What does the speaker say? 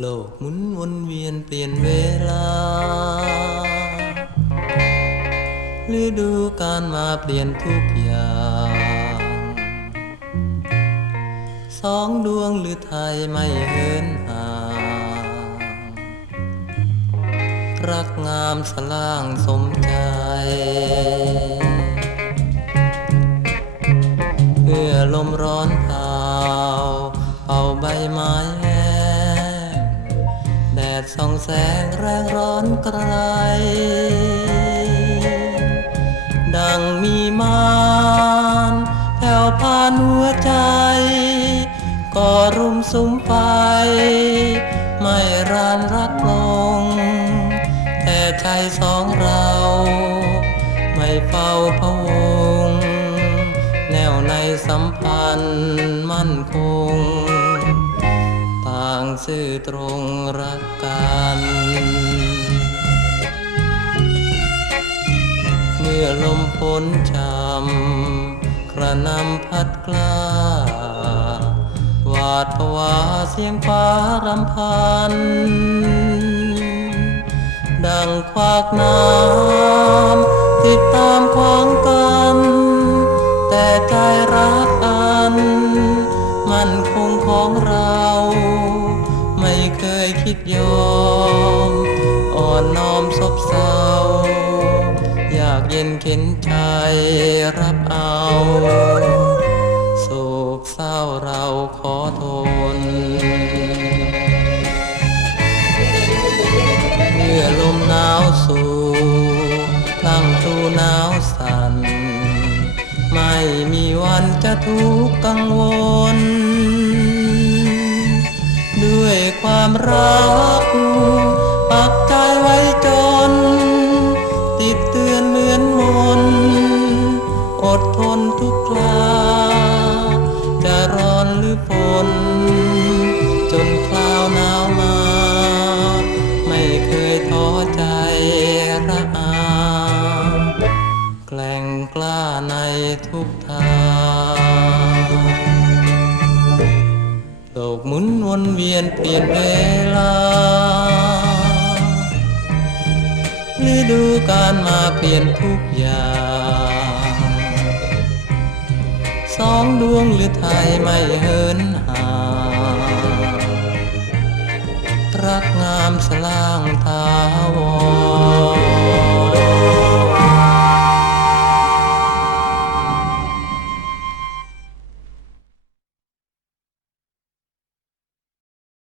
โลกหมุนวนเวียนเปลี่ยนเวลาฤดูการมาเปลี่ยนทุกอย่าง สองดวงหรือไทยไม่เหินห่าง รักงามสล่างสมใจ เพื่อลมร้อนเผาเป่าใบไม้ ส่องแสงแรงร้อนไกล ดังมีมานแผ่วพานหัวใจ ก็รุมสุมไฟไม่รานรักลง แต่ใจสองเรา ไม่เฝ้าพะวง แนวในสัมพันธ์มั่นคง ซื่อตรงรักกันเมื่อลมฝนจำกระนำพัดกล้า วาดผวาเสียงฟ้ารำพัน ดังควากน้ำติดตามควางกัน แต่ใจรัก งของเรา ไม่เคยคิดยอม อ่อนน้อมซบเศร้าอยากเย็นเข็นใจรับเอาโศกเศร้าเราขอทน เมื่อลมหนาวสู่ตั้งตูหนาวสั่นไม่มีวันจะทุกข์กังวล รัก ปักใจไว้จน ติดเตือนเหมือนมน อดทนทุกครา จะร้อนหรือฝนจนคราวหนาวมา ไม่เคยท้อใจระอา แกล่งกล้าในทุก ยนเปลี่ยนเวลาฤดูการมาเปลี่ยนทุกอย่างสองดวงหรือไทยไม่เหินห่างรักงามสล่างทาว